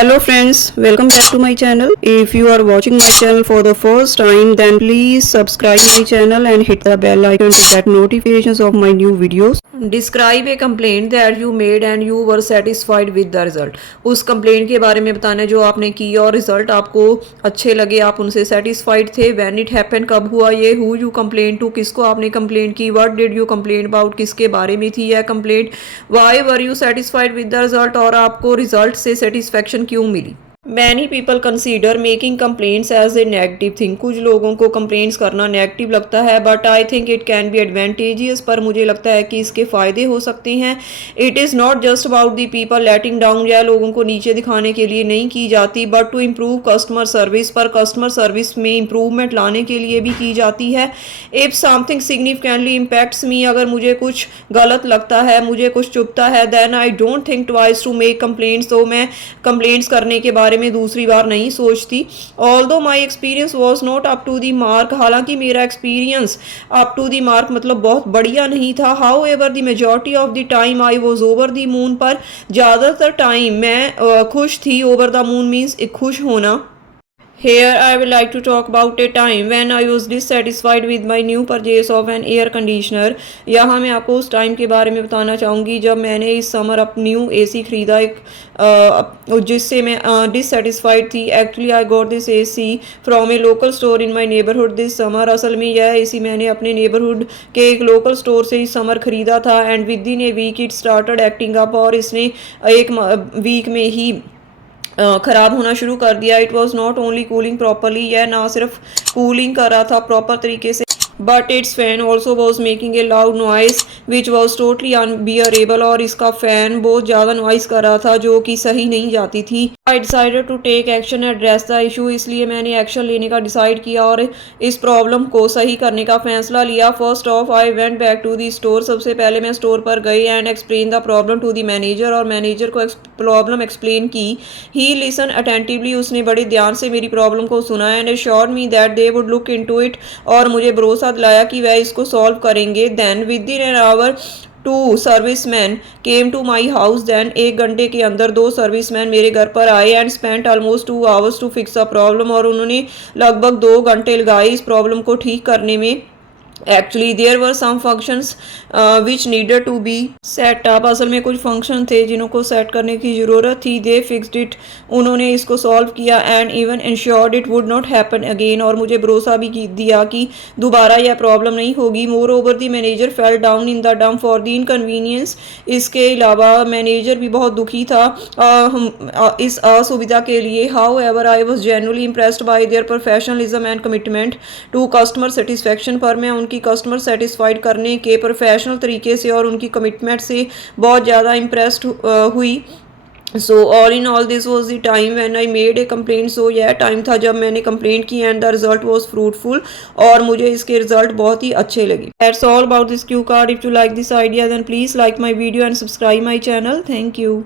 Hello friends, welcome back to my channel. If you are watching my channel for the first time, then please subscribe my channel and hit the bell icon to get notifications of my new videos. Describe a complaint that you made and you were satisfied with the result. उस complaint के बारे में बताना जो आपने की और result आपको अच्छे लगे, आप उनसे satisfied थे. When it happened, कब हुआ ये, who you complained to, किसको आपने complaint की, what did you complain about, किसके बारे में थी यह complaint, why were you satisfied with the result और आपको result से satisfaction क्यों मिली. Many people consider making complaints as a negative thing. कुछ लोगों को कंप्लेंट्स करना नेगेटिव लगता है, but I think it can be advantageous. पर मुझे लगता है कि इसके फ़ायदे हो सकते हैं. It is not just about the people letting down, या लोगों को नीचे दिखाने के लिए नहीं की जाती, but to improve customer service. पर कस्टमर सर्विस में इम्प्रूवमेंट लाने के लिए भी की जाती है. If something significantly impacts me, अगर मुझे कुछ गलत लगता है, मुझे कुछ चुभता है, then I don't think twice to make complaints. तो मैं कंप्लेंट्स करने के बारे में दूसरी बार नहीं सोचती. Although my experience was not up to the mark, हालांकि मेरा experience up to the mark मतलब बहुत बढ़िया नहीं था. However the majority of the time I was over the moon, पर ज़्यादातर टाइम मैं खुश थी. ओवर द मून मीन्स खुश होना. Here I would like to talk about a time when I was dissatisfied with my new purchase of an air conditioner. यहाँ मैं आपको उस टाइम के बारे में बताना चाहूँगी जब मैंने इस समर अपनी न्यू एसी ख़रीदा, एक जिससे मैं डिससेटिस्फाइड थी. Actually I got this AC from A local store in my neighbourhood this summer. असल में यह एसी मैंने अपने नेबरहुड के एक लोकल स्टोर से इस समर ख़रीदा था. And within a week it started acting up, और इसने एक वीक में ही ख़राब होना शुरू कर दिया. It was not only cooling properly, यह ना सिर्फ कूलिंग कर रहा था प्रॉपर तरीके से, but it's fan also was making a loud noise which was totally unbearable. और इसका फ़ैन बहुत ज़्यादा नॉइस कर रहा था जो कि सही नहीं जाती थी. I decided to take action address the issue, इसलिए मैंने एक्शन लेने का डिसाइड किया और इस प्रॉब्लम को सही करने का फैसला लिया. First of I went back to the store. सबसे पहले मैं स्टोर पर गई and explain the problem to the manager, और मैनेजर को प्रॉब्लम एक्सप्लेन की. ही लिसन अटेंटिवली, उसने बड़े ध्यान से मेरी प्रॉब्लम को सुना and assured me that they would look into it, और मुझे भरोसा दिलाया कि वह इसको सॉल्व करेंगे. Then within an hour two serviceman came to my house. Than 1 घंटे के अंदर 2 सर्विसमैन मेरे घर पर आए and spent almost 2 hours to fix a problem, और उन्होंने लगभग 2 घंटे लगाए इस प्रॉब्लम को ठीक करने में. Actually there were some functions which needed to be set up. असल में कुछ फंक्शन थे जिन्हों को सेट करने की ज़रूरत थी. दे फिक्स्ड इट, उन्होंने इसको सॉल्व किया. And even insured it would not happen again, और मुझे भरोसा भी दिया कि दोबारा यह प्रॉब्लम नहीं होगी. More over the manager fell down in the डम फॉर द इनकन्वीनियंस. इसके अलावा मैनेजर भी बहुत दुखी था इस असुविधा के लिए. However I was genuinely impressed by their professionalism and commitment to customer satisfaction. पर मैं उनकी कस्टमर सेटिस्फाइड करने के प्रोफेशनल तरीके से और उनकी कमिटमेंट से बहुत ज़्यादा इम्प्रेस्ड हुई. So all in all this was the time when I made a complaint. So यह टाइम था जब मैंने कंप्लेंट की and the result was fruitful, और मुझे इसके रिजल्ट बहुत ही अच्छे लगे. That's all about this cue card. If you like this idea then please like my video and subscribe my channel. Thank you.